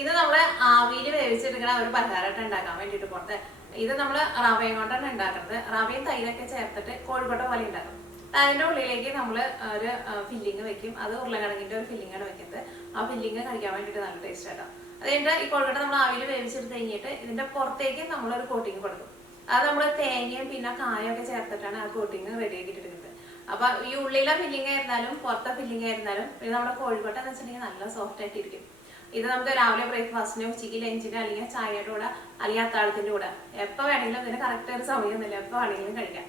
ഇത് നമ്മൾ ആവിയിൽ വേവിച്ചെടുക്കുന്ന ഒരു പലഹാരമായിട്ട് ഉണ്ടാക്കാൻ വേണ്ടിയിട്ട് പുറത്തെ ഇത് നമ്മൾ റവയും കൊണ്ടാണ് ഉണ്ടാക്കുന്നത്. റവയും തൈരൊക്കെ ചേർത്തിട്ട് കോഴിക്കോട്ട പോലെ ഉണ്ടാക്കും. അതിൻ്റെ ഉള്ളിലേക്ക് നമ്മൾ ഒരു ഫില്ലിങ് വെക്കും. അത് ഉരുളക്കിഴങ്ങിൻ്റെ ഒരു ഫില്ലിങ്ങാണ് വെക്കുന്നത്. ആ ഫില്ലിങ് കഴിക്കാൻ വേണ്ടിയിട്ട് നല്ല ടേസ്റ്റ് ആട്ടോ. അതുകഴിഞ്ഞിട്ട് ഈ കോഴിക്കോട്ട നമ്മൾ ആവിയിൽ വേവിച്ചെടുത്ത് കഴിഞ്ഞിട്ട് ഇതിൻ്റെ പുറത്തേക്ക് നമ്മളൊരു കോട്ടിങ് കൊടുക്കും. അത് നമ്മൾ തേങ്ങയും പിന്നെ കായൊക്കെ ചേർത്തിട്ടാണ് ആ കോട്ടിങ് റെഡിയാക്കിയിട്ട് എടുക്കുന്നത്. അപ്പൊ ഈ ഉള്ളിലെ ഫില്ലിങ് ആയിരുന്നാലും പുറത്തെ ഫില്ലിങ് ആയിരുന്നാലും പിന്നെ നമ്മുടെ കോഴിക്കോട്ട എന്ന് വെച്ചിട്ടുണ്ടെങ്കിൽ നല്ല സോഫ്റ്റ് ആയിട്ടിരിക്കും. ഇത് നമുക്ക് രാവിലെ ബ്രേക്ക്ഫാസ്റ്റിന്, ഉച്ചയ്ക്ക് ലഞ്ചിന്, അല്ലെങ്കിൽ ചായയുടെ കൂടെ, അല്ലെങ്കിൽ അത്താഴത്തിൻ്റെ കൂടെ എപ്പോൾ വേണമെങ്കിലും അതിന് കറക്റ്റ് ഒരു സമയമൊന്നുമില്ല, എപ്പോൾ വേണമെങ്കിലും കഴിക്കാം.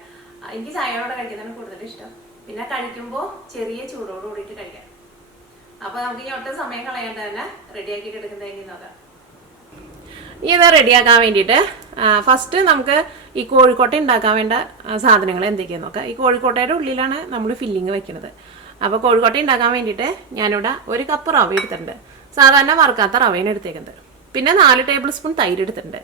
എനിക്ക് ചായയോടെ കഴിക്കുന്നതാണ് കൂടുതൽ ഇഷ്ടം. പിന്നെ കഴിക്കുമ്പോൾ ചെറിയ ചൂടോട് കൂടിയിട്ട് കഴിക്കാം. അപ്പോൾ നമുക്ക് ഇനി ഒട്ടും സമയം കളയാണ്ട് തന്നെ റെഡിയാക്കിയിട്ട് എടുക്കുന്നതെങ്കിൽ നോക്കാം. ഇനി ഇത് റെഡിയാക്കാൻ വേണ്ടിയിട്ട് ഫസ്റ്റ് നമുക്ക് ഈ കോഴിക്കോട്ട ഉണ്ടാക്കാൻ വേണ്ട സാധനങ്ങൾ എന്തൊക്കെയാണെന്ന് നോക്കാം. ഈ കോഴിക്കോട്ടയുടെ ഉള്ളിലാണ് നമ്മൾ ഫില്ലിങ് വെക്കുന്നത്. അപ്പോൾ കോഴിക്കോട്ട ഉണ്ടാക്കാൻ വേണ്ടിയിട്ട് ഞാനിവിടെ 1 കപ്പ് റവ എടുത്തിട്ടുണ്ട്. സാധാരണ വറുക്കാത്ത റവേനെ എടുത്തേക്കുന്നത്. പിന്നെ 4 ടേബിൾ സ്പൂൺ തൈര് എടുത്തിട്ടുണ്ട്.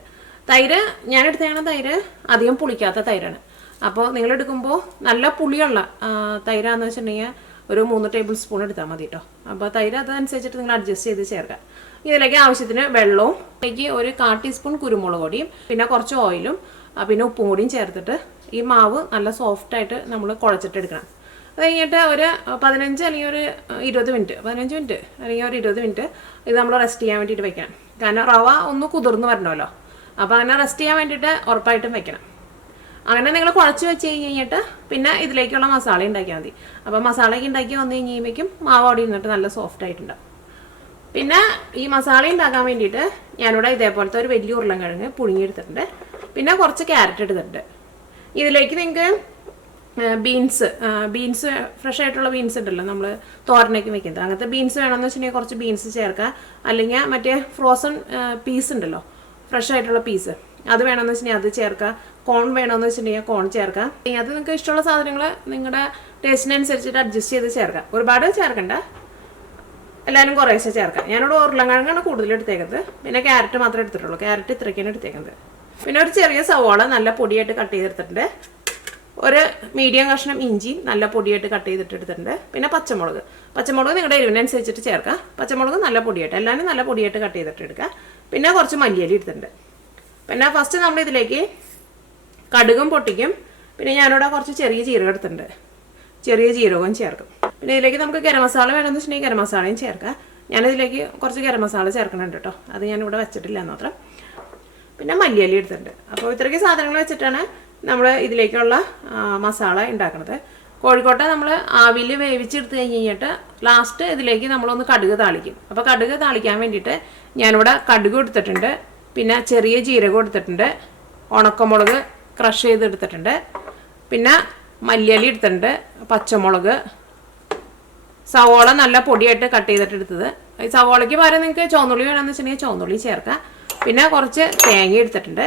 തൈര് ഞാൻ എടുത്തേക്കണ തൈര് അധികം പുളിക്കാത്ത തൈരാണ്. അപ്പോൾ നിങ്ങൾ എടുക്കുമ്പോൾ നല്ല പുളിയുള്ള തൈരാന്ന് വെച്ചിട്ടുണ്ടെങ്കിൽ ഒരു 3 ടേബിൾ സ്പൂൺ എടുത്താൽ മതി കേട്ടോ. അപ്പോൾ തൈര് അതനുസരിച്ചിട്ട് നിങ്ങൾ അഡ്ജസ്റ്റ് ചെയ്ത് ചേർക്കാം. ഇതിലേക്ക് ആവശ്യത്തിന് വെള്ളവും, ഇതിലേക്ക് 1/4 ടീസ്പൂൺ കുരുമുളക് പൊടിയും, പിന്നെ കുറച്ച് ഓയിലും, പിന്നെ ഉപ്പും കൂടിയും ചേർത്തിട്ട് ഈ മാവ് നല്ല സോഫ്റ്റായിട്ട് നമ്മൾ കുഴച്ചിട്ട് എടുക്കണം. അത് കഴിഞ്ഞിട്ട് ഒരു 15 അല്ലെങ്കിൽ ഒരു 20 മിനിറ്റ്, 15 മിനിറ്റ് അല്ലെങ്കിൽ ഒരു 20 മിനിറ്റ് ഇത് നമ്മൾ റെസ്റ്റ് ചെയ്യാൻ വേണ്ടിയിട്ട് വെക്കണം. കാരണം റവ ഒന്ന് കുതിർന്ന് വരണമല്ലോ. അപ്പോൾ അങ്ങനെ റെസ്റ്റ് ചെയ്യാൻ വേണ്ടിയിട്ട് ഉറപ്പായിട്ടും വെക്കണം. അങ്ങനെ നിങ്ങൾ കുഴച്ച് വെച്ച് കഴിഞ്ഞിട്ട് പിന്നെ ഇതിലേക്കുള്ള മസാല ഉണ്ടാക്കിയാൽ മതി. അപ്പോൾ മസാലയൊക്കെ ഉണ്ടാക്കി വന്നു കഴിയുമ്പോഴേക്കും മാവ് അവിടെ ഇരുന്നിട്ട് നല്ല സോഫ്റ്റ് ആയിട്ടുണ്ടാവും. പിന്നെ ഈ മസാല ഉണ്ടാക്കാൻ വേണ്ടിയിട്ട് ഞാനിവിടെ ഇതേപോലത്തെ ഒരു വലിയ ഉരുളക്കിഴങ്ങ് പുഴുങ്ങിയെടുത്തിട്ടുണ്ട്. പിന്നെ കുറച്ച് ക്യാരറ്റ് എടുത്തിട്ടുണ്ട്. ഇതിലേക്ക് നിങ്ങൾക്ക് ബീൻസ് ഫ്രഷ് ആയിട്ടുള്ള ബീൻസ് ഉണ്ടല്ലോ, നമ്മൾ തോരനൊക്കെ വെക്കുന്നത്, അങ്ങനത്തെ ബീൻസ് വേണമെന്ന് വെച്ചിട്ടുണ്ടെങ്കിൽ കുറച്ച് ബീൻസ് ചേർക്കുക. അല്ലെങ്കിൽ മറ്റേ ഫ്രോസൺ പീസ് ഉണ്ടല്ലോ, ഫ്രഷ് ആയിട്ടുള്ള പീസ്, അത് വേണമെന്ന് വെച്ചിട്ടുണ്ടെങ്കിൽ അത് ചേർക്കുക. കോൺ വേണമെന്ന് വെച്ചിട്ടുണ്ടെങ്കിൽ കോൺ ചേർക്കുക. അത് നിങ്ങൾക്ക് ഇഷ്ടമുള്ള സാധനങ്ങൾ നിങ്ങളുടെ ടേസ്റ്റിനനുസരിച്ചിട്ട് അഡ്ജസ്റ്റ് ചെയ്ത് ചേർക്കാം. ഒരുപാട് ചേർക്കണ്ട, എല്ലാവരും കുറേശ്ശെ ചേർക്കാം. ഞാനിവിടെ ഉരുളക്കിഴങ്ങാണ് കൂടുതൽ എടുത്തേക്കുന്നത്. പിന്നെ ക്യാരറ്റ് മാത്രമേ എടുത്തിട്ടുള്ളൂ. ക്യാരറ്റ് ഇത്രയ്ക്കാണ് എടുത്തേക്കുന്നത്. പിന്നെ ഒരു ചെറിയ സവാള നല്ല പൊടിയായിട്ട് കട്ട് ചെയ്തെടുത്തിട്ടുണ്ട്. ഒരു മീഡിയം കഷ്ണം ഇഞ്ചി നല്ല പൊടിയായിട്ട് കട്ട് ചെയ്തിട്ട് എടുത്തിട്ടുണ്ട്. പിന്നെ പച്ചമുളക് നിങ്ങളുടെ എരിവിനനുസരിച്ചിട്ട് ചേർക്കുക. പച്ചമുളക് നല്ല പൊടിയായിട്ട്, എല്ലാവരും നല്ല പൊടിയായിട്ട് കട്ട് ചെയ്തിട്ട് എടുക്കുക. പിന്നെ കുറച്ച് മല്ലിയില എടുത്തിട്ടുണ്ട്. പിന്നെ ഫസ്റ്റ് നമ്മൾ ഇതിലേക്ക് കടുകും പൊട്ടിക്കും. പിന്നെ ഞാനിവിടെ കുറച്ച് ചെറിയ ജീരകം എടുത്തിട്ടുണ്ട്. ചെറിയ ജീരകവും ചേർക്കും. പിന്നെ ഇതിലേക്ക് നമുക്ക് ഗരം മസാല വേണമെന്ന് വെച്ചിട്ടുണ്ടെങ്കിൽ ഗരം മസാലയും ചേർക്കാം. ഞാനിതിലേക്ക് കുറച്ച് ഗരം മസാല ചേർക്കുന്നുണ്ട് കേട്ടോ. അത് ഞാനിവിടെ വെച്ചിട്ടില്ല എന്ന് മാത്രം. പിന്നെ മല്ലിയില എടുത്തിട്ടുണ്ട്. അപ്പോൾ ഇത്രയ്ക്ക് സാധനങ്ങൾ വെച്ചിട്ടാണ് നമ്മൾ ഇതിലേക്കുള്ള മസാല ഉണ്ടാക്കുന്നത്. കോഴിക്കോട്ട നമ്മൾ ആവിയിൽ വേവിച്ചെടുത്ത് കഴിഞ്ഞിട്ട് ലാസ്റ്റ് ഇതിലേക്ക് നമ്മളൊന്ന് കടുക് താളിക്കും. അപ്പോൾ കടുക് താളിക്കാൻ വേണ്ടിയിട്ട് ഞാനിവിടെ കടുക് എടുത്തിട്ടുണ്ട്. പിന്നെ ചെറിയ ജീരകം എടുത്തിട്ടുണ്ട്. ഉണക്കമുളക് ക്രഷ് ചെയ്തെടുത്തിട്ടുണ്ട്. പിന്നെ മല്ലിയില എടുത്തിട്ടുണ്ട്. പച്ചമുളക്, സവോള നല്ല പൊടിയായിട്ട് കട്ട് ചെയ്തിട്ട് എടുത്തത്. ഈ സവോളയ്ക്ക് പകരം നിങ്ങൾക്ക് ചുവന്നുള്ളി വേണമെന്ന് വെച്ചിട്ടുണ്ടെങ്കിൽ ചുവന്നുള്ളി ചേർക്കാം. പിന്നെ കുറച്ച് തേങ്ങ എടുത്തിട്ടുണ്ട്.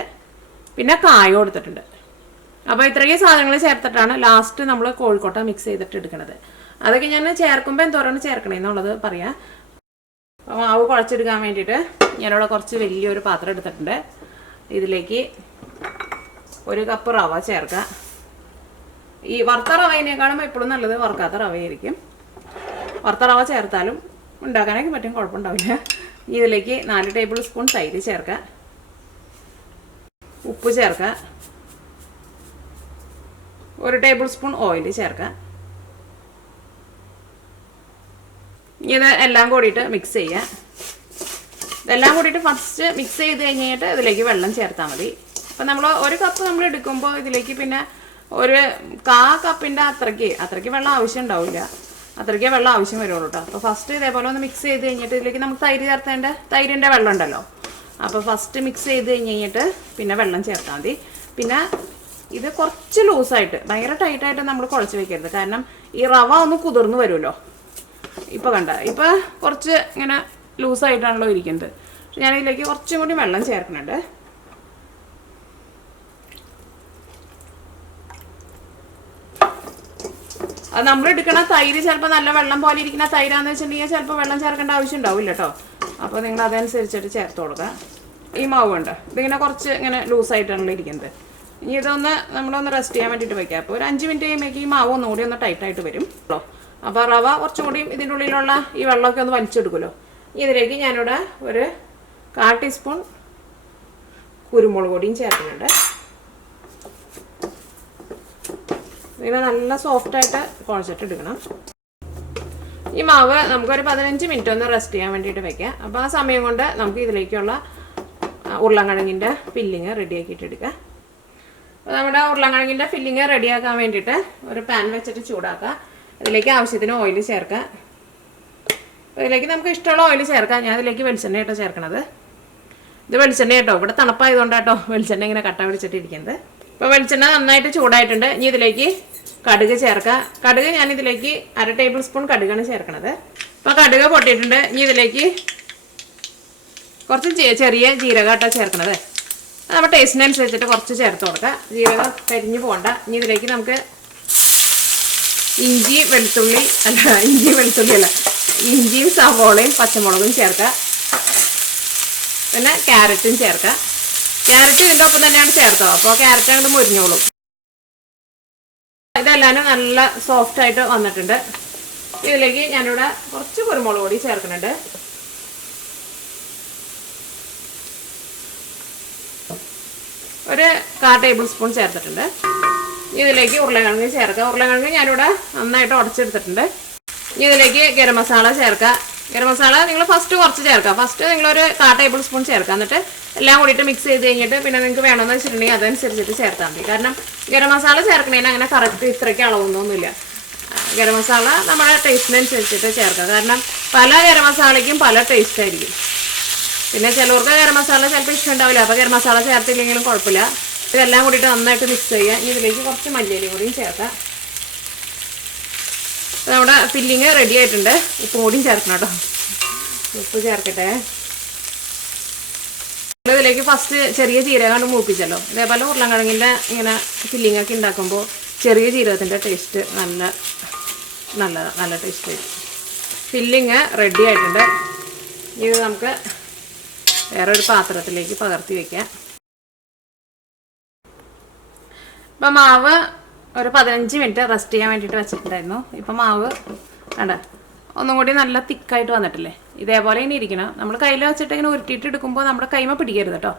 പിന്നെ കായം എടുത്തിട്ടുണ്ട്. അപ്പോൾ ഇത്രയും സാധനങ്ങൾ ചേർത്തിട്ടാണ് ലാസ്റ്റ് നമ്മൾ കോഴിക്കോട്ട മിക്സ് ചെയ്തിട്ട് എടുക്കുന്നത്. അതൊക്കെ ഞാൻ ചേർക്കുമ്പോൾ എന്തോരാണ് ചേർക്കണേന്നുള്ളത് പറയാം. അപ്പോൾ മാവ് കുഴച്ചെടുക്കാൻ വേണ്ടിയിട്ട് ഞാനിവിടെ കുറച്ച് വലിയൊരു പാത്രം എടുത്തിട്ടുണ്ട്. ഇതിലേക്ക് 1 കപ്പ് റവ ചേർക്കാം. ഈ വറുത്ത റവേനേക്കാളും എപ്പോഴും നല്ലത് വറുക്കാത്ത റവയായിരിക്കും. വറുത്ത റവ ചേർത്താലും ഉണ്ടാക്കാനൊക്കെ പറ്റും, കുഴപ്പമുണ്ടാവില്ല. ഇതിലേക്ക് 4 ടേബിൾ സ്പൂൺ തൈര് ചേർക്കുക. ഉപ്പ് ചേർക്കുക. 1 ടേബിൾ സ്പൂൺ ഓയിൽ ചേർക്കുക. ഇത് എല്ലാം കൂടിയിട്ട് മിക്സ് ചെയ്യുക. ഇതെല്ലാം കൂടിയിട്ട് ഫസ്റ്റ് മിക്സ് ചെയ്ത് കഴിഞ്ഞിട്ട് ഇതിലേക്ക് വെള്ളം ചേർത്താൽ മതി. അപ്പം നമ്മൾ 1 കപ്പ് നമ്മൾ എടുക്കുമ്പോൾ ഇതിലേക്ക് പിന്നെ ഒരു 1/4 കപ്പിൻ്റെ അത്രയ്ക്ക് വെള്ളം ആവശ്യം ഉണ്ടാവില്ല. അത്രയ്ക്കേ വെള്ളം ആവശ്യം വരുള്ളൂ കേട്ടോ. അപ്പോൾ ഫസ്റ്റ് ഇതേപോലെ ഒന്ന് മിക്സ് ചെയ്ത് കഴിഞ്ഞിട്ട് ഇതിലേക്ക് നമുക്ക് തൈര് ചേർത്തേണ്ട തൈരിൻ്റെ വെള്ളം ഉണ്ടല്ലോ. അപ്പോൾ ഫസ്റ്റ് മിക്സ് ചെയ്ത് കഴിഞ്ഞിട്ട് പിന്നെ വെള്ളം ചേർത്താൽ മതി. പിന്നെ ഇത് കുറച്ച് ലൂസായിട്ട്, ഭയങ്കര ടൈറ്റായിട്ട് നമ്മൾ കുഴച്ച് വെക്കരുത്. കാരണം ഈ റവ ഒന്ന് കുതിർന്ന് വരുമല്ലോ. ഇപ്പോൾ കണ്ട, ഇപ്പോൾ കുറച്ച് ഇങ്ങനെ ലൂസായിട്ടാണല്ലോ ഇരിക്കുന്നത്. ഞാനിതിലേക്ക് കുറച്ചും കൂടി വെള്ളം ചേർക്കുന്നുണ്ട്. അത് നമ്മൾ എടുക്കണ തൈര് ചിലപ്പോൾ നല്ല വെള്ളം പോലെ ഇരിക്കുന്ന തൈരാന്ന് വെച്ചിട്ടുണ്ടെങ്കിൽ ചിലപ്പോൾ വെള്ളം ചേർക്കേണ്ട ആവശ്യം ഉണ്ടാവില്ല കേട്ടോ. അപ്പോൾ നിങ്ങൾ അതനുസരിച്ചിട്ട് ചേർത്ത് കൊടുക്കുക. ഈ മാവ് ഉണ്ട്, ഇതിങ്ങനെ കുറച്ച് ഇങ്ങനെ ലൂസായിട്ടാണല്ലോ ഇരിക്കുന്നത്. ഇനി ഇതൊന്ന് നമ്മളൊന്ന് റെസ്റ്റ് ചെയ്യാൻ വേണ്ടിയിട്ട് വയ്ക്കാം. അപ്പോൾ ഒരു 5 മിനിറ്റ് കഴിയുമ്പോഴേക്ക് ഈ മാവ് ഒന്നുകൂടി ഒന്ന് ടൈറ്റായിട്ട് വരും കേട്ടോ. അപ്പോൾ റവ കുറച്ചും കൂടി ഇതിൻ്റെ ഉള്ളിലുള്ള ഈ വെള്ളമൊക്കെ ഒന്ന് വലിച്ചെടുക്കുമല്ലോ. ഇതിലേക്ക് ഞാനിവിടെ ഒരു 1/4 ടീസ്പൂൺ കുരുമുളക് പൊടിയും ചേർക്കുന്നുണ്ട്. ഇങ്ങനെ നല്ല സോഫ്റ്റായിട്ട് കുഴച്ചിട്ട് എടുക്കണം. ഈ മാവ് നമുക്കൊരു 15 മിനിറ്റ് ഒന്ന് റെസ്റ്റ് ചെയ്യാൻ വേണ്ടിയിട്ട് വെക്കാം. അപ്പോൾ ആ സമയം കൊണ്ട് നമുക്ക് ഇതിലേക്കുള്ള ഉരുളൻകിഴങ്ങിൻ്റെ ഫില്ലിങ് റെഡിയാക്കിയിട്ട് എടുക്കാം. അപ്പോൾ നമ്മുടെ ഉരുളൻകിഴങ്ങിൻ്റെ ഫില്ലിങ് റെഡിയാക്കാൻ വേണ്ടിയിട്ട് ഒരു പാൻ വെച്ചിട്ട് ചൂടാക്കുക. ഇതിലേക്ക് ആവശ്യത്തിന് ഓയിൽ ചേർക്കുക. ഇതിലേക്ക് നമുക്ക് ഇഷ്ടമുള്ള ഓയിൽ ചേർക്കാം. ഞാൻ ഇതിലേക്ക് വെളിച്ചെണ്ണ കേട്ടോ ചേർക്കണത്. ഇത് വെളിച്ചെണ്ണ കേട്ടോ, ഇവിടെ തണുപ്പായതുകൊണ്ടാട്ടോ വെളിച്ചെണ്ണ ഇങ്ങനെ കട്ട പിടിച്ചിട്ടിരിക്കുന്നത്. ഇപ്പോൾ വെളിച്ചെണ്ണ നന്നായിട്ട് ചൂടായിട്ടുണ്ട്. ഇനി ഇതിലേക്ക് കടുക് ചേർക്കുക. കടുക് ഞാനിതിലേക്ക് 1/2 ടേബിൾ സ്പൂൺ കടുകാണ് ചേർക്കണത്. അപ്പോൾ കടുക് പൊട്ടിയിട്ടുണ്ട്. ഇനി ഇതിലേക്ക് കുറച്ച് ചെറിയ ജീരകട്ടോ ചേർക്കണത്. നമ്മുടെ ടേസ്റ്റിനനുസരിച്ചിട്ട് കുറച്ച് ചേർത്ത് കൊടുക്കുക. ജീരകം കരിഞ്ഞു പോകണ്ട. ഇനി ഇതിലേക്ക് നമുക്ക് ഇഞ്ചിയും സവോളയും പച്ചമുളകും ചേർക്കുക. പിന്നെ ക്യാരറ്റും ചേർക്കുക. ക്യാരറ്റ് ഇതിൻ്റെ ഒപ്പം തന്നെയാണ് ചേർത്തോ, അപ്പോൾ ക്യാരറ്റ് അങ്ങോട്ട് മുരിഞ്ഞോളും. ഇതെല്ലാം നല്ല സോഫ്റ്റായിട്ട് വന്നിട്ടുണ്ട്. ഇതിലേക്ക് ഞാനിവിടെ കുറച്ച് കുരുമുളക് പൊടി ചേർക്കുന്നുണ്ട്. ഒരു 1/4 ടേബിൾ സ്പൂൺ ചേർത്തിട്ടുണ്ട്. ഇതിലേക്ക് ഉരുളക്കിഴങ്ങ് ചേർക്കുക. ഉരുളക്കിഴങ്ങ് ഞാനിവിടെ നന്നായിട്ട് ഉടച്ചെടുത്തിട്ടുണ്ട്. ഇതിലേക്ക് ഗരം മസാല ചേർക്കുക. ഗരം മസാല നിങ്ങൾ ഫസ്റ്റ് കുറച്ച് ചേർക്കുക. ഫസ്റ്റ് നിങ്ങളൊരു 1/4 ടേബിൾ സ്പൂൺ ചേർക്കുക. എന്നിട്ട് എല്ലാം കൂടിയിട്ട് മിക്സ് ചെയ്ത് കഴിഞ്ഞിട്ട് പിന്നെ നിങ്ങൾക്ക് വേണമെന്ന് വെച്ചിട്ടുണ്ടെങ്കിൽ അതനുസരിച്ചിട്ട് ചേർത്താൽ മതി. കാരണം ഗരം മസാല ചേർക്കണേന് അങ്ങനെ കറക്റ്റ് ഇത്രയ്ക്ക് അളവൊന്നുമില്ല. ഗരം മസാല നമ്മുടെ ടേസ്റ്റിനനുസരിച്ചിട്ട് ചേർക്കുക. കാരണം പല ഗരം മസാലയ്ക്കും പല ടേസ്റ്റ് ആയിരിക്കും. പിന്നെ ചിലവർക്ക് ഗരം മസാല ചിലപ്പോൾ ഇഷ്ടമുണ്ടാവില്ല. അപ്പോൾ ഗരം മസാല ചേർത്തില്ലെങ്കിലും കുഴപ്പമില്ല. ഇതെല്ലാം കൂടിയിട്ട് നന്നായിട്ട് മിക്സ് ചെയ്യുക. ഇതിലേക്ക് കുറച്ച് മല്ലിയില കൂടിയും ചേർക്കാം. നമ്മുടെ ഫില്ലിങ് റെഡി ആയിട്ടുണ്ട്. ഉപ്പും കൂടിയും ചേർക്കണം കേട്ടോ. ഉപ്പ് ചേർക്കട്ടെ. ഇതിലേക്ക് ഫസ്റ്റ് ചെറിയ ജീരകം മൂപ്പിച്ചല്ലോ. ഇതേപോലെ ഉരുളൻകിഴങ്ങിൻ്റെ ഇങ്ങനെ ഫില്ലിംഗ് ഒക്കെ ഉണ്ടാക്കുമ്പോൾ ചെറിയ ജീരകത്തിൻ്റെ ടേസ്റ്റ് നല്ല ടേസ്റ്റ് ആയിരിക്കും. ഫില്ലിങ് റെഡി ആയിട്ടുണ്ട്. ഇത് നമുക്ക് വേറൊരു പാത്രത്തിലേക്ക് പകർത്തി വയ്ക്കാം. ഇപ്പം മാവ് ഒരു 15 മിനിറ്റ് റെസ്റ്റ് ചെയ്യാൻ വേണ്ടിയിട്ട് വെച്ചിട്ടുണ്ടായിരുന്നു. ഇപ്പം മാവ് വേണ്ട ഒന്നും കൂടി നല്ല തിക്കായിട്ട് വന്നിട്ടില്ലേ? ഇതേപോലെ ഇനി ഇരിക്കണം. നമ്മൾ കയ്യിൽ വെച്ചിട്ട് ഇങ്ങനെ ഉരുട്ടിയിട്ട് എടുക്കുമ്പോൾ നമ്മുടെ കൈമ പിടിക്കരുത് കേട്ടോ.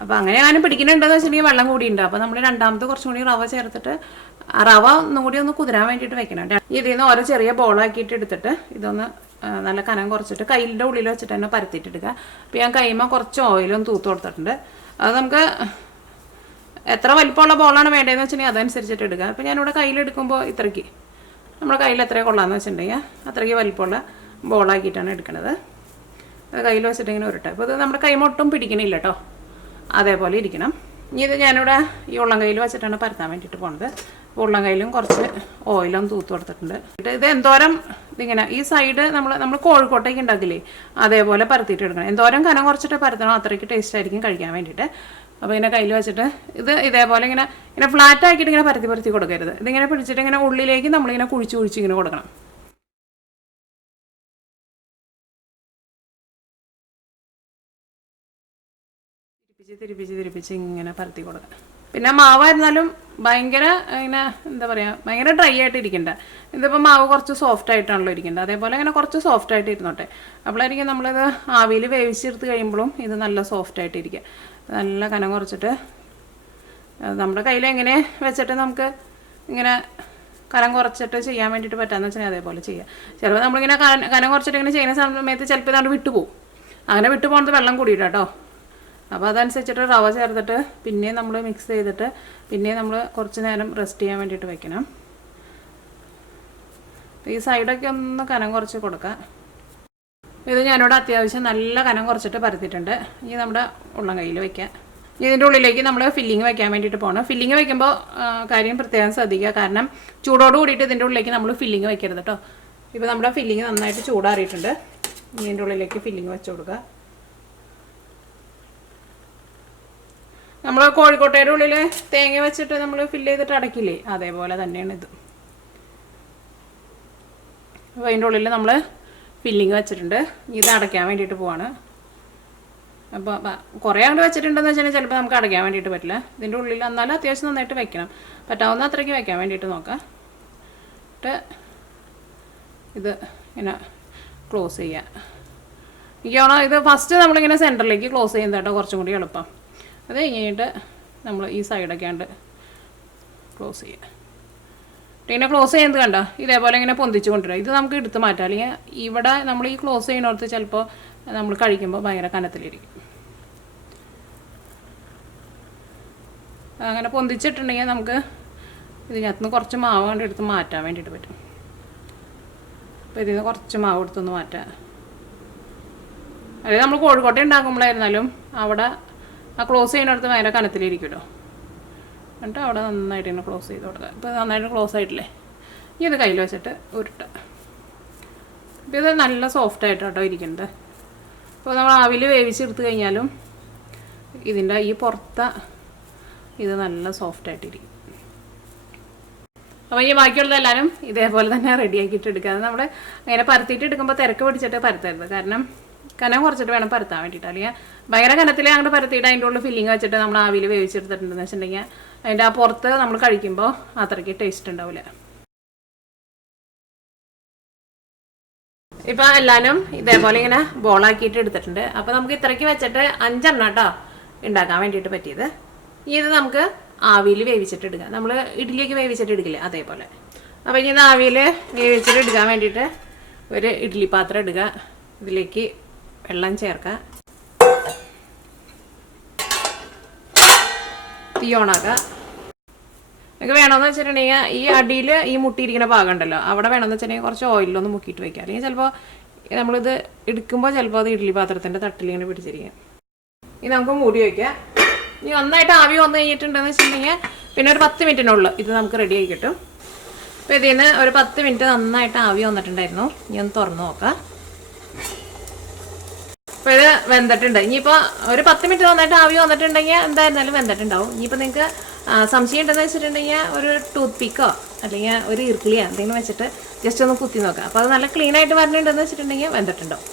അപ്പോൾ അങ്ങനെ ഞാൻ പിടിക്കുന്നുണ്ടെന്ന് വെച്ചിട്ടുണ്ടെങ്കിൽ വെള്ളം കൂടിയുണ്ട്. അപ്പോൾ നമ്മൾ രണ്ടാമത്തെ കുറച്ചും കൂടി റവ ചേർത്തിട്ട് റവ ഒന്നും കൂടി ഒന്ന് കുതിരാൻ വേണ്ടിയിട്ട് വെക്കണം. ഇതിൽ നിന്ന് ഓരോ ചെറിയ ബോളാക്കിയിട്ട് എടുത്തിട്ട് ഇതൊന്ന് നല്ല കനം കുറച്ചിട്ട് കയ്യിൻ്റെ ഉള്ളിൽ വെച്ചിട്ട് തന്നെ പരത്തിയിട്ടെടുക്കുക. അപ്പോൾ ഞാൻ കൈമ കുറച്ച് ഓയിലൊന്ന് തൂത്ത് കൊടുത്തിട്ടുണ്ട്. അത് നമുക്ക് എത്ര വലിപ്പമുള്ള ബോളാണ് വേണ്ടതെന്ന് വെച്ചിട്ടുണ്ടെങ്കിൽ അതനുസരിച്ചിട്ട് എടുക്കുക. അപ്പോൾ ഞാനിവിടെ കയ്യിലെടുക്കുമ്പോൾ ഇത്രയ്ക്ക് നമ്മുടെ കയ്യിൽ എത്രയാണ് കൊള്ളാമെന്ന് വെച്ചിട്ടുണ്ടെങ്കിൽ അത്രയ്ക്ക് വലിപ്പമുള്ള ബോളാക്കിയിട്ടാണ് എടുക്കുന്നത്. അത് കയ്യിൽ വെച്ചിട്ട് ഇങ്ങനെ ഉരുട്ടെ. അപ്പോൾ ഇത് നമ്മുടെ കൈമൊട്ടും പിടിക്കണില്ല കേട്ടോ. അതേപോലെ ഇരിക്കണം. ഇനി ഇത് ഞാനിവിടെ ഈ ഉള്ളം കയ്യിൽ വെച്ചിട്ടാണ് പരത്താൻ വേണ്ടിയിട്ട് പോണത്. ഉള്ളം കയ്യിലും കുറച്ച് ഓയിലൊന്ന് തൂത്ത് കൊടുത്തിട്ടുണ്ട്. ഇത് എന്തോരം ഇതിങ്ങനെ ഈ സൈഡ് നമ്മൾ കോഴിക്കോട്ടേക്ക് ഉണ്ടാക്കില്ലേ അതേപോലെ പരത്തിയിട്ട് എടുക്കണം. എന്തോരം കനം കുറച്ചിട്ട് പരത്തണം അത്രയ്ക്ക് ടേസ്റ്റ് ആയിരിക്കും കഴിക്കാൻ വേണ്ടിയിട്ട്. അപ്പോൾ ഇങ്ങനെ കയ്യിൽ വെച്ചിട്ട് ഇതേപോലെ ഇങ്ങനെ ഫ്ലാറ്റ് ആക്കിയിട്ട് ഇങ്ങനെ പരത്തി കൊടുക്കരുത്. ഇതിങ്ങനെ പിടിച്ചിട്ട് ഇങ്ങനെ ഉള്ളിലേക്ക് നമ്മളിങ്ങനെ കുഴിച്ച് ഇങ്ങനെ കൊടുക്കണം. തിരിപ്പിച്ച് ഇങ്ങനെ പരത്തി കൊടുക്കണം. പിന്നെ മാവായിരുന്നാലും ഭയങ്കര ഇങ്ങനെ എന്താ പറയുക ഭയങ്കര ഡ്രൈ ആയിട്ട് ഇരിക്കണ്ട. ഇതിപ്പോൾ മാവ് കുറച്ച് സോഫ്റ്റ് ആയിട്ടാണല്ലോ ഇരിക്കേണ്ടത്. അതേപോലെ ഇങ്ങനെ കുറച്ച് സോഫ്റ്റ് ആയിട്ട് ഇരുന്നോട്ടെ. അപ്പോഴായിരിക്കും നമ്മളിത് ആവിയിൽ വേവിച്ചെടുത്ത് കഴിയുമ്പോഴും ഇത് നല്ല സോഫ്റ്റ് ആയിട്ടിരിക്കുക. നല്ല കനം കുറച്ചിട്ട് നമ്മുടെ കയ്യിൽ എങ്ങനെ വെച്ചിട്ട് നമുക്ക് ഇങ്ങനെ കനം കുറച്ചിട്ട് ചെയ്യാൻ വേണ്ടിയിട്ട് പറ്റാമെന്ന് വെച്ചാൽ അതേപോലെ ചെയ്യാം. ചിലപ്പോൾ നമ്മളിങ്ങനെ കനം കുറച്ചിട്ട് ഇങ്ങനെ ചെയ്യുന്ന സമയത്ത് ചിലപ്പോൾ ഇതാണ്ട് വിട്ടുപോകും. അങ്ങനെ വിട്ടുപോകുന്നത് വെള്ളം കൂടിയിട്ട് കേട്ടോ. അപ്പോൾ അതനുസരിച്ചിട്ട് റവ ചേർത്തിട്ട് പിന്നെയും നമ്മൾ മിക്സ് ചെയ്തിട്ട് പിന്നെയും നമ്മൾ കുറച്ച് നേരം റെസ്റ്റ് ചെയ്യാൻ വേണ്ടിയിട്ട് വെക്കണം. ഈ സൈഡൊക്കെ ഒന്ന് കനം കുറച്ച് കൊടുക്കാം. ഇത് ഞാനിവിടെ അത്യാവശ്യം നല്ല കനം കുറച്ചിട്ട് പരത്തിയിട്ടുണ്ട്. ഇനി നമ്മുടെ ഉള്ളം കയ്യിൽ വയ്ക്കാം. ഇതിൻ്റെ ഉള്ളിലേക്ക് നമ്മൾ ഫില്ലിങ് വയ്ക്കാൻ വേണ്ടിയിട്ട് പോകണം. ഫില്ലിങ് വയ്ക്കുമ്പോൾ കാര്യം പ്രത്യേകം ശ്രദ്ധിക്കുക. കാരണം ചൂടോട് കൂടിയിട്ട് ഇതിൻ്റെ ഉള്ളിലേക്ക് നമ്മൾ ഫില്ലിങ് വയ്ക്കരുത് കേട്ടോ. ഇപ്പോൾ നമ്മുടെ ഫില്ലിങ് നന്നായിട്ട് ചൂടാറിയിട്ടുണ്ട്. ഇതിൻ്റെ ഉള്ളിലേക്ക് ഫില്ലിങ് വെച്ച് കൊടുക്കുക. നമ്മൾ കോഴിക്കോട്ടയുടെ ഉള്ളിൽ തേങ്ങ വെച്ചിട്ട് നമ്മൾ ഫില്ല് ചെയ്തിട്ട് അടക്കില്ലേ അതേപോലെ തന്നെയാണ് ഇത്. അപ്പോൾ അതിൻ്റെ ഉള്ളിൽ നമ്മൾ ഫില്ലിങ് വെച്ചിട്ടുണ്ട്. ഇത് അടയ്ക്കാൻ വേണ്ടിയിട്ട് പോവാണ്. അപ്പോൾ കുറേ അങ്ങോട്ട് വെച്ചിട്ടുണ്ടെന്ന് വെച്ചാൽ ചിലപ്പോൾ നമുക്ക് അടയ്ക്കാൻ വേണ്ടിയിട്ട് പറ്റില്ല. ഇതിൻ്റെ ഉള്ളിൽ എന്നാലും അത്യാവശ്യം നന്നായിട്ട് വെക്കണം. പറ്റാവുന്ന അത്രയ്ക്ക് വെക്കാൻ വേണ്ടിയിട്ട് നോക്കാം. എന്നിട്ട് ഇത് ഇങ്ങനെ ക്ലോസ് ചെയ്യുക. എനിക്കാണോ ഇത് ഫസ്റ്റ് നമ്മളിങ്ങനെ സെൻറ്ററിലേക്ക് ക്ലോസ് ചെയ്യുന്നത് കേട്ടോ കുറച്ചും കൂടി എളുപ്പം. അത് കഴിഞ്ഞിട്ട് നമ്മൾ ഈ സൈഡൊക്കെ ആണ്ട് ക്ലോസ് ചെയ്യുക. പിന്നെ ക്ലോസ് ചെയ്യുന്നത് കണ്ടോ ഇതേപോലെ ഇങ്ങനെ പൊന്തിച്ച് കൊണ്ടുവരിക. ഇത് നമുക്ക് എടുത്ത് മാറ്റാം. അല്ലെങ്കിൽ ഇവിടെ നമ്മൾ ഈ ക്ലോസ് ചെയ്യുന്നിടത്ത് ചിലപ്പോൾ നമ്മൾ കഴിക്കുമ്പോൾ ഭയങ്കര കനത്തിലിരിക്കും. അങ്ങനെ പൊന്തിച്ചിട്ടുണ്ടെങ്കിൽ നമുക്ക് ഇതിനകത്തുനിന്ന് കുറച്ച് മാവ് കൊണ്ട് എടുത്ത് മാറ്റാൻ വേണ്ടിയിട്ട് പറ്റും. അപ്പോൾ ഇതിൽ നിന്ന് കുറച്ച് മാവ് എടുത്തൊന്ന് മാറ്റാം. അതായത് നമ്മൾ കോഴിക്കോട്ട ഉണ്ടാക്കുമ്പോഴായിരുന്നാലും അവിടെ ആ ക്ലോസ് ചെയ്യുന്നിടത്ത് ഭയങ്കര കനത്തിലിരിക്കുമല്ലോ. എന്നിട്ട് അവിടെ നന്നായിട്ട് ഇങ്ങനെ ക്ലോസ് ചെയ്ത് കൊടുക്കുക. ഇപ്പോൾ നന്നായിട്ട് ക്ലോസ് ആയിട്ടില്ലേ? ഇനി ഇത് കയ്യിൽ വെച്ചിട്ട് ഉരുട്ടുക. അപ്പോൾ ഇത് നല്ല സോഫ്റ്റായിട്ടാട്ടോ ഇരിക്കുന്നത്. അപ്പോൾ നമ്മൾ ആവിയിൽ വേവിച്ചെടുത്ത് കഴിഞ്ഞാലും ഇതിൻ്റെ ഈ പുറത്ത് ഇത് നല്ല സോഫ്റ്റായിട്ടിരിക്കും. അപ്പോൾ ഈ ബാക്കിയുള്ളതെല്ലാവരും ഇതേപോലെ തന്നെ റെഡിയാക്കിയിട്ട് എടുക്കുക. നമ്മൾ അങ്ങനെ പരത്തിയിട്ട് എടുക്കുമ്പോൾ തിരക്ക് പിടിച്ചിട്ട് പരത്തരുത്. കാരണം കനം കുറച്ചിട്ട് വേണം പരത്താൻ വേണ്ടിയിട്ട്. അല്ലെങ്കിൽ ഭയങ്കര കനത്തിൽ അങ്ങോട്ട് പരത്തിയിട്ട് അതിൻ്റെ ഉള്ളിൽ ഫില്ലിങ് വെച്ചിട്ട് നമ്മൾ ആവിയിൽ വേവിച്ചെടുത്തിട്ടുണ്ടെന്ന് വെച്ചിട്ടുണ്ടെങ്കിൽ അതിൻ്റെ ആ പുറത്ത് നമ്മൾ കഴിക്കുമ്പോൾ അത്രയ്ക്ക് ടേസ്റ്റ് ഉണ്ടാവില്ല. ഇപ്പം എല്ലാവരും ഇതേപോലെ ഇങ്ങനെ ബോളാക്കിയിട്ട് എടുത്തിട്ടുണ്ട്. അപ്പോൾ നമുക്ക് ഇത്രയ്ക്ക് വെച്ചിട്ട് 5 എണ്ണം കേട്ടോ ഉണ്ടാക്കാൻ വേണ്ടിയിട്ട് പറ്റിയത്. ഇത് നമുക്ക് ആവിയിൽ വേവിച്ചിട്ട് എടുക്കാം. നമ്മൾ ഇഡ്ഡലിയൊക്കെ വേവിച്ചിട്ട് എടുക്കില്ലേ അതേപോലെ. അപ്പോൾ ഇനി ഇത് ആവിയിൽ വേവിച്ചിട്ട് എടുക്കാൻ വേണ്ടിയിട്ട് ഒരു ഇഡ്ഡലി പാത്രം എടുക്കുക. ഇതിലേക്ക് വെള്ളം ചേർക്കുക. തീ ഓണാക്കുക. നിങ്ങൾക്ക് വേണമെന്ന് വെച്ചിട്ടുണ്ടെങ്കിൽ ഈ അടിയിൽ ഈ മുട്ടിയിരിക്കുന്ന ഭാഗം ഉണ്ടല്ലോ അവിടെ വേണമെന്ന് വെച്ചിട്ടുണ്ടെങ്കിൽ കുറച്ച് ഓയിലൊന്ന് മുക്കിയിട്ട് വയ്ക്കുക. അല്ലെങ്കിൽ ചിലപ്പോൾ നമ്മളിത് എടുക്കുമ്പോൾ ചിലപ്പോൾ അത് ഇഡ്ഡലി പാത്രത്തിൻ്റെ തട്ടിൽ ഇങ്ങനെ പിടിച്ചിരിക്കുക. ഇനി നമുക്ക് മൂടി വയ്ക്കാം. ഇനി നന്നായിട്ട് ആവി വന്നു കഴിഞ്ഞിട്ടുണ്ടെന്ന് വെച്ചിട്ടുണ്ടെങ്കിൽ പിന്നെ ഒരു 10 മിനിറ്റിനുള്ളിൽ ഇത് നമുക്ക് റെഡി ആയി കിട്ടും. അപ്പോൾ ഇതിൽ നിന്ന് ഒരു 10 മിനിറ്റ് നന്നായിട്ട് ആവി വന്നിട്ടുണ്ടായിരുന്നു. ഇനി ഒന്ന് തുറന്ന് നോക്കാം. അപ്പോൾ ഇത് വെന്തിട്ടുണ്ട്. ഇനിയിപ്പോൾ ഒരു 10 മിനിറ്റ് നന്നായിട്ട് ആവി വന്നിട്ടുണ്ടെങ്കിൽ എന്തായിരുന്നാലും വെന്തിട്ടുണ്ടാവും. ഇനിയിപ്പോൾ നിങ്ങൾക്ക് സംശയം ഉണ്ടെന്ന് വെച്ചിട്ടുണ്ടെങ്കിൽ ഒരു ടൂത്ത് പിക്കോ അല്ലെങ്കിൽ ഒരു ഈർക്കിളിയോ എന്തെങ്കിലും വെച്ചിട്ട് ജസ്റ്റ് ഒന്ന് കുത്തി നോക്കാം. അപ്പോൾ അത് നല്ല ക്ലീൻ ആയിട്ട് വരണുണ്ടെന്ന് വെച്ചിട്ടുണ്ടെങ്കിൽ വെന്തിട്ടുണ്ടാവും.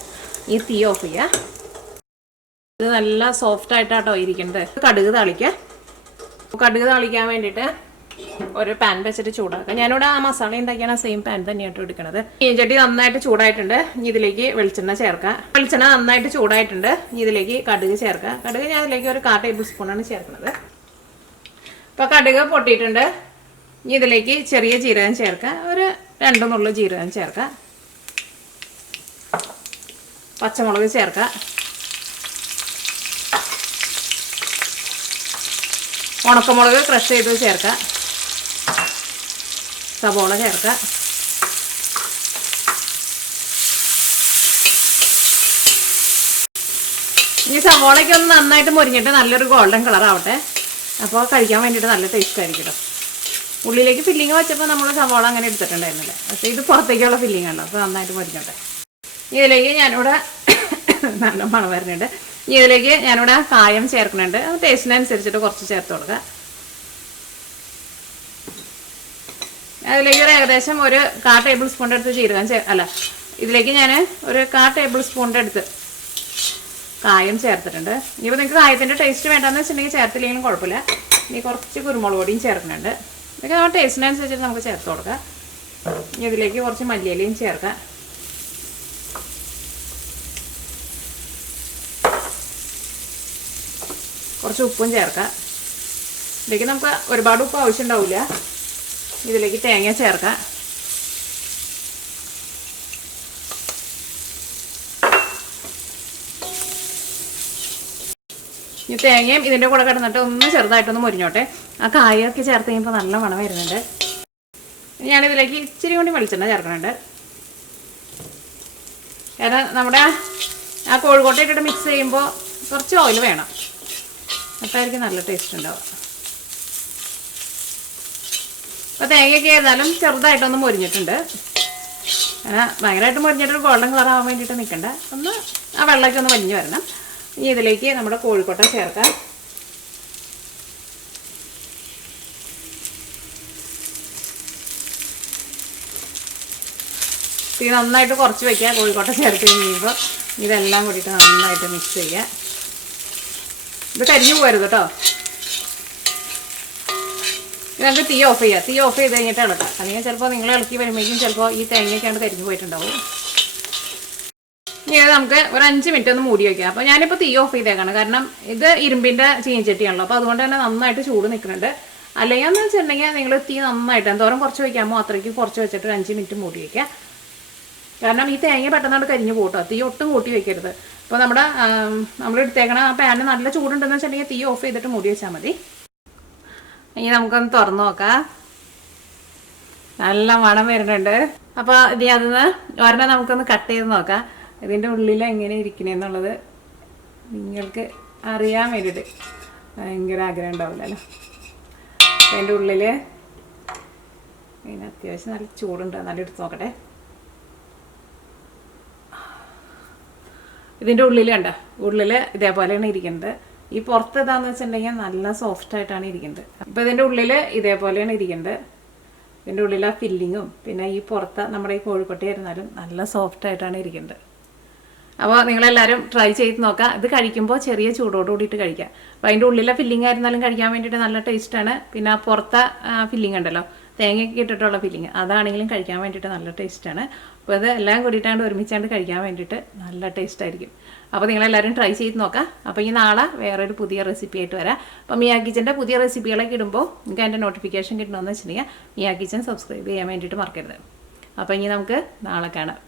ഈ തീ ഓഫ് ചെയ്യുക. ഇത് നല്ല സോഫ്റ്റ് ആയിട്ടാട്ടോ ഇരിക്കുന്നത്. കടുക് താളിക്കുക. കടുക് താളിക്കാൻ വേണ്ടിയിട്ട് ഒരു പാൻ വെച്ചിട്ട് ചൂടാക്കുക. ഞാനിവിടെ ആ മസാല ഉണ്ടാക്കിയാണ് ആ സെയിം പാൻ തന്നെയായിട്ട് എടുക്കുന്നത്. ചീഞ്ചട്ടി നന്നായിട്ട് ചൂടായിട്ടുണ്ട്. ഇനി ഇതിലേക്ക് വെളിച്ചെണ്ണ ചേർക്കുക. വെളിച്ചെണ്ണ നന്നായിട്ട് ചൂടായിട്ടുണ്ട്. ഇനി ഇതിലേക്ക് കടുക് ചേർക്കുക. കടുക് ഞാൻ ഇതിലേക്ക് ഒരു 1/4 ടേബിൾ സ്പൂണാണ് ചേർക്കുന്നത്. ഇപ്പോൾ കടുക് പൊട്ടിയിട്ടുണ്ട്. ഇനി ഇതിലേക്ക് ചെറിയ ജീരകം ചേർക്കുക. ഒരു 2 നുള്ളു ജീരകം ചേർക്കുക. പച്ചമുളക് ചേർക്കുക. ഉണക്കമുളക് ക്രഷ് ചെയ്ത് ചേർക്കുക. സവോള ചേർക്കുക. ഇനി സവോളയ്ക്ക് ഒന്ന് നന്നായിട്ട് മുരിഞ്ഞിട്ട് നല്ലൊരു ഗോൾഡൻ കളർ ആവട്ടെ. അപ്പോൾ കഴിക്കാൻ വേണ്ടിയിട്ട് നല്ല ടേസ്റ്റ് ആയിരിക്കും. ഉള്ളിലേക്ക് ഫില്ലിങ് വെച്ചപ്പോൾ നമ്മൾ സവോള അങ്ങനെ എടുത്തിട്ടുണ്ടായിരുന്നില്ല. പക്ഷേ ഇത് പുറത്തേക്കുള്ള ഫില്ലിങ് ആണല്ലോ. അപ്പോൾ നന്നായിട്ട് മുരിഞ്ഞോട്ടെ. ഇതിലേക്ക് ഞാനിവിടെ നല്ല മണം വരുന്നുണ്ട്. ഇതിലേക്ക് ഞാനിവിടെ കായം ചേർക്കുന്നുണ്ട്. അത് ടേസ്റ്റിനനുസരിച്ചിട്ട് കുറച്ച് ചേർത്ത് കൊടുക്കുക. അതിലേക്ക് ഒരു ഏകദേശം ഒരു 1/4 ടേബിൾ സ്പൂണിൻ്റെ അടുത്ത് ജീരകം ഇതിലേക്ക് ഞാൻ ഒരു 1/4 ടേബിൾ സ്പൂണിൻ്റെ അടുത്ത് കായം ചേർത്തിട്ടുണ്ട്. ഇനിയിപ്പോൾ നിങ്ങൾക്ക് കായത്തിൻ്റെ ടേസ്റ്റ് വേണ്ടെന്ന് വെച്ചിട്ടുണ്ടെങ്കിൽ ചേർത്തില്ലെങ്കിലും കുഴപ്പമില്ല. ഇനി കുറച്ച് കുരുമുളക് പൊടിയും ചേർക്കുന്നുണ്ട്. ഇതൊക്കെ നമ്മുടെ ടേസ്റ്റിനനുസരിച്ചിട്ട് നമുക്ക് ചേർത്ത് കൊടുക്കാം. ഇനി ഇതിലേക്ക് കുറച്ച് മല്ലിയിലയും ചേർക്കാം. കുറച്ച് ഉപ്പും ചേർക്കാം. ഇതിലേക്ക് നമുക്ക് ഒരുപാട് ഉപ്പ് ആവശ്യം ഉണ്ടാവില്ല. ഇതിലേക്ക് തേങ്ങ ചേർക്കാം. ഈ തേങ്ങയും ഇതിൻ്റെ കൂടെ കിടന്നിട്ട് ഒന്ന് ചെറുതായിട്ടൊന്ന് മുരിഞ്ഞോട്ടെ. ആ കായൊക്കെ ചേർത്ത് കഴിയുമ്പോൾ നല്ല മണം വരുന്നുണ്ട്. ഞാനിതിലേക്ക് ഇച്ചിരി കൂടി വെളിച്ചെണ്ണ ചേർക്കുന്നുണ്ട്. കാരണം നമ്മുടെ ആ കോഴിക്കോട്ട ഇട്ടിട്ട് മിക്സ് ചെയ്യുമ്പോൾ കുറച്ച് ഓയിൽ വേണം. അപ്പോഴായിരിക്കും നല്ല ടേസ്റ്റ് ഉണ്ടാവുക. അപ്പോൾ തേങ്ങയൊക്കെ ഏതായാലും ചെറുതായിട്ടൊന്ന് മുരിഞ്ഞിട്ടുണ്ട്. അങ്ങനെ ഭയങ്കരമായിട്ട് മുരിഞ്ഞിട്ടൊരു ഗോൾഡൻ കളർ ആവാൻ വേണ്ടിയിട്ട് നിൽക്കണ്ട. ഒന്ന് ആ വെള്ളമൊക്കെ ഒന്ന് വലിഞ്ഞ് വരണം. ഇനി ഇതിലേക്ക് നമ്മുടെ കോഴിക്കോട്ട ചേർക്കാം. തീ നന്നായിട്ട് കുറച്ച് വയ്ക്കുക. കോഴിക്കോട്ട ചേർത്ത് കഴിയുമ്പോൾ ഇതെല്ലാം കൂടിയിട്ട് നന്നായിട്ട് മിക്സ് ചെയ്യുക. ഇത് കരിഞ്ഞു പോകരുത് കേട്ടോ. ഇത് നമുക്ക് തീ ഓഫ് ചെയ്യുക. തീ ഓഫ് ചെയ്ത് കഴിഞ്ഞിട്ട് ഇളക്കാം. അല്ലെങ്കിൽ ചിലപ്പോൾ നിങ്ങൾ ഇളക്കി വരുമ്പോഴേക്കും ചിലപ്പോൾ ഈ തേങ്ങയൊക്കെയാണ് കരിഞ്ഞു പോയിട്ടുണ്ടാവും. ഇനി നമുക്ക് ഒരു 5 മിനിറ്റ് ഒന്ന് മൂടി വയ്ക്കാം. അപ്പോൾ ഞാനിപ്പോൾ തീ ഓഫ് ചെയ്തേക്കാണ്, കാരണം ഇത് ഇരുമ്പിൻ്റെ ചീനച്ചട്ടിയാണല്ലോ, അപ്പോൾ അതുകൊണ്ട് തന്നെ നന്നായിട്ട് ചൂട് നിൽക്കുന്നുണ്ട്. അല്ലെങ്കിൽ എന്ന് വെച്ചിട്ടുണ്ടെങ്കിൽ നിങ്ങൾ തീ നന്നായിട്ട് എന്തോരം കുറച്ച് വയ്ക്കാമോ അത്രയ്ക്ക് കുറച്ച് വെച്ചിട്ട് ഒരു 5 മിനിറ്റ് മൂടി വയ്ക്കുക. കാരണം ഈ തേങ്ങ പെട്ടെന്നാണ് കരിഞ്ഞു പോട്ടോ, തീ ഒട്ടും കൂട്ടി വെക്കരുത്. അപ്പോൾ നമ്മൾ എടുത്തേക്കണ ആ പാന് നല്ല ചൂടുണ്ടെന്ന് വെച്ചിട്ടുണ്ടെങ്കിൽ തീ ഓഫ് ചെയ്തിട്ട് മൂടി വെച്ചാൽ മതി. ഇനി നമുക്കൊന്ന് തുറന്നു നോക്കാം. നല്ല മണം വരുന്നുണ്ട്. അപ്പോൾ ഇനി അതിന് ഒരെണ്ണം നമുക്കൊന്ന് കട്ട് ചെയ്ത് നോക്കാം, ഇതിൻ്റെ ഉള്ളിൽ എങ്ങനെ ഇരിക്കണേന്നുള്ളത് നിങ്ങൾക്ക് അറിയാൻ വേണ്ടിയിട്ട് ഭയങ്കര ആഗ്രഹം ഉണ്ടാവില്ലല്ലോ. അതിൻ്റെ ഉള്ളിൽ ഇതിന് അത്യാവശ്യം നല്ല ചൂടുണ്ട്, നല്ല എടുത്ത് നോക്കട്ടെ. ഇതിൻ്റെ ഉള്ളിൽ കണ്ട, ഉള്ളിൽ ഇതേപോലെയാണ് ഇരിക്കുന്നത്. ഈ പുറത്ത് ഇതാന്ന് വെച്ചിട്ടുണ്ടെങ്കിൽ നല്ല സോഫ്റ്റായിട്ടാണ് ഇരിക്കുന്നത്. അപ്പോൾ ഇതിൻ്റെ ഉള്ളിൽ ഇതേപോലെയാണ് ഇരിക്കുന്നത്. ഇതിൻ്റെ ഉള്ളിൽ ആ ഫില്ലിങ്ങും പിന്നെ ഈ പുറത്ത് നമ്മുടെ ഈ കോഴിക്കോട്ട ആയിരുന്നാലും നല്ല സോഫ്റ്റായിട്ടാണ് ഇരിക്കുന്നത്. അപ്പോൾ നിങ്ങളെല്ലാവരും ട്രൈ ചെയ്ത് നോക്കാം. ഇത് കഴിക്കുമ്പോൾ ചെറിയ ചൂടോട് കൂടിയിട്ട് കഴിക്കാം. അപ്പോൾ അതിൻ്റെ ഉള്ളിലെ ഫില്ലിംഗ് ആയിരുന്നാലും കഴിക്കാൻ വേണ്ടിയിട്ട് നല്ല ടേസ്റ്റാണ്. പിന്നെ ആ പുറത്തെ ഫില്ലിംഗ് ഉണ്ടല്ലോ, തേങ്ങയൊക്കെ ഇട്ടിട്ടുള്ള ഫില്ലിംഗ്, അതാണെങ്കിലും കഴിക്കാൻ വേണ്ടിയിട്ട് നല്ല ടേസ്റ്റാണ്. അപ്പോൾ ഇത് എല്ലാം കൂടിയിട്ടാണ്ട് ഒരുമിച്ചാണ്ട് കഴിക്കാൻ വേണ്ടിയിട്ട് നല്ല ടേസ്റ്റായിരിക്കും. അപ്പോൾ നിങ്ങളെല്ലാവരും ട്രൈ ചെയ്ത് നോക്കാം. അപ്പോൾ ഈ നാളെ വേറൊരു പുതിയ റെസിപ്പി ആയിട്ട് വരാം. അപ്പോൾ മിയ കിച്ചൻ്റെ പുതിയ റെസിപ്പികളൊക്കെ ഇടുമ്പോൾ നിങ്ങൾക്ക് അതിൻ്റെ നോട്ടിഫിക്കേഷൻ കിട്ടണമെന്ന് വെച്ചിട്ടുണ്ടെങ്കിൽ മിയ കിച്ചൻ സബ്സ്ക്രൈബ് ചെയ്യാൻ വേണ്ടിയിട്ട് മറക്കരുത്. അപ്പോൾ ഇനി നമുക്ക് നാളെ കാണാം.